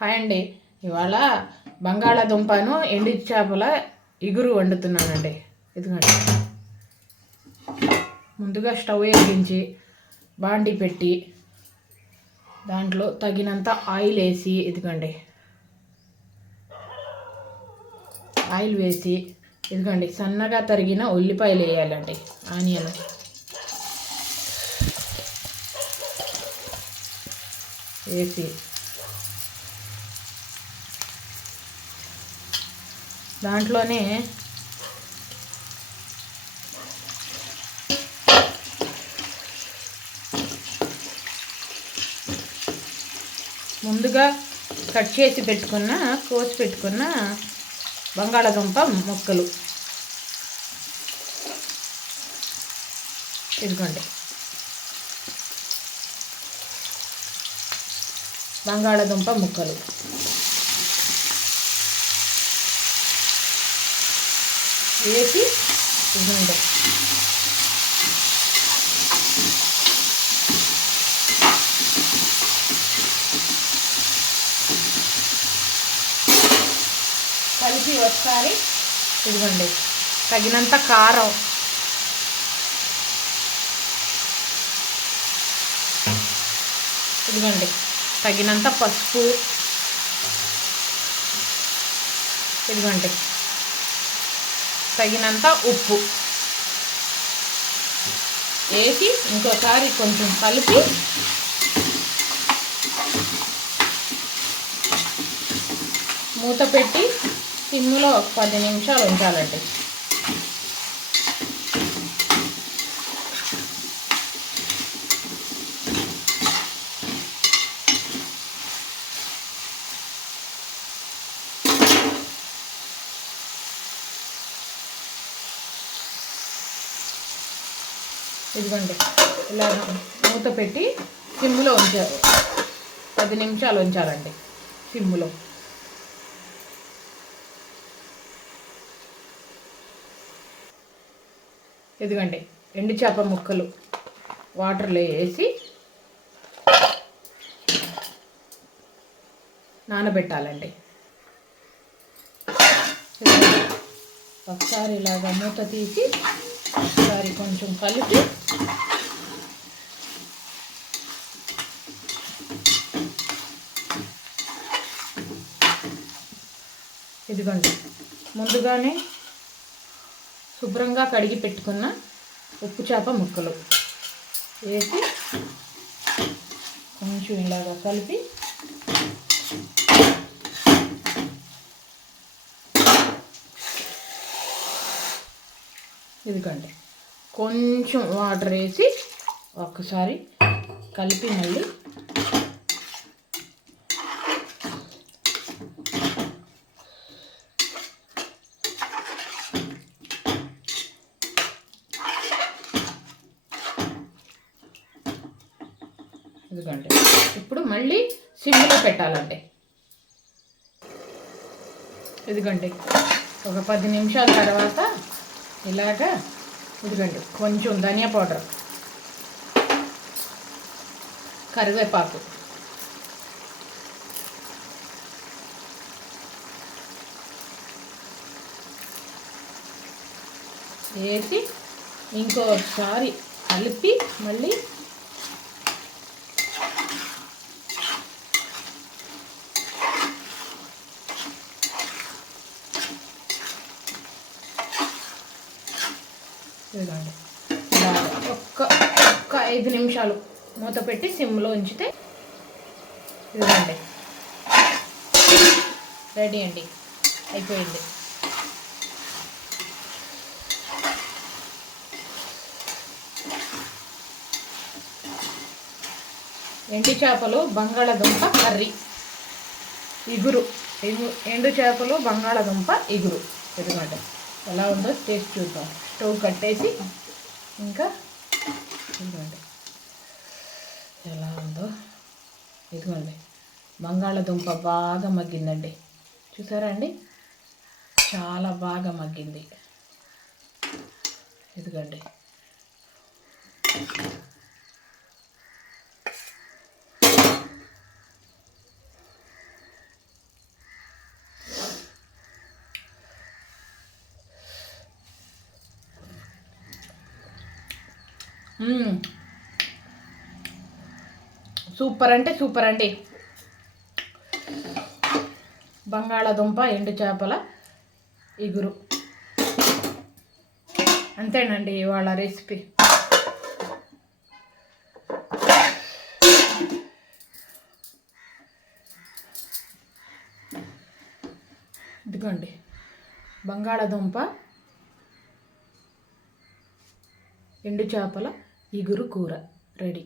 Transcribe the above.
Hi అండి ఇవాళ బంగాళాదుంపను ఎండి చేపల ఇగురు వండుతున్నానండి. ఎందుకంటే ముందుగా స్టవ్ వేగించి బాండి పెట్టి దాంట్లో తగినంత ఆయిల్ వేసి ఇదిగోండి. ఆయిల్ వేసి ఇదిగోండి సన్నగా తరిగిన ఉల్లిపాయలు వేయాలండి. ఆనియన్. వేసి దాంట్లోనే ముందుగా కట్ చేసి పెట్టుకున్న కోసి పెట్టుకున్న బంగాళాదుంప ముక్కలు. ఇదిగోండి. బంగాళదుంప ముక్కలు. వేసి ఇవ్వండి కలిపి ఒకసారి ఇదిగోండి. తగినంత కారం. ఇదిగోండి. తగినంత పసుపు. ఇదిగోండి. తగినంత ఉప్పు. వేసి ఇంకోసారి కొంచెం కలిపి మూత పెట్టి సిమ్లో ఒక పది నిమిషాలు ఉంచాలండి. ఇదిగోండి ఇలా మూత పెట్టి సిమ్లో ఉంచారు. పది నిమిషాలు ఉంచాలండి సిమ్లో. ఇదిగండి ఎండు చేప ముక్కలు వాటర్లో వేసి నానబెట్టాలండి. ఒకసారి ఇలాగ మూత తీసి ఒకసారి కొంచెం కలిపి ఇదిగోండి. ముందుగానే శుభ్రంగా కడిగి పెట్టుకున్న ఉప్పు చేప ముక్కలు వేసి కొంచెం ఇలాగా కలిపి ఇదిగోండి. కొంచెం వాటర్ వేసి ఒక్కసారి కలిపి మళ్ళీ ఎందుకంటే ఇప్పుడు మళ్ళీ సిమ్లో పెట్టాలండి ఎందుకంటే ఒక పది నిమిషాల తర్వాత ఇలాగా ఇదిగోండి కొంచెం ధనియా పౌడర్ కరివేపాకు. వేసి ఇంకోసారి కలిపి మళ్ళీ ఇదిగోండి. ఒక్క ఒక్క ఐదు నిమిషాలు మూత పెట్టి సిమ్లో ఉంచితే ఇదిగోండి. రెడీ అండి. అయిపోయింది. ఎండు చేపలు బంగాళాదుంప కర్రీ. ఇగురు. ఇగు ఎండు చేపలు బంగాళాదుంప ఇగురు. ఇదిగోండి. ఎలా ఉందో టేస్ట్ చూద్దాం. స్టవ్ కట్టేసి ఇంకా ఇదిగోండి. ఎలా ఉందో ఇదిగోండి. బంగాళదుంప బాగా మగ్గిందండి. చూసారా అండి? చాలా బాగా మగ్గింది. ఇదిగోండి. సూపర్ అంటే సూపర్ అండి. బంగాళాదుంప ఎండు చేపల ఇగురు. అంతేనండి ఇవాళ రెసిపీ. ఇదిగోండి. బంగాళాదుంప ఎండు చేపల ఇగురు కూర రెడీ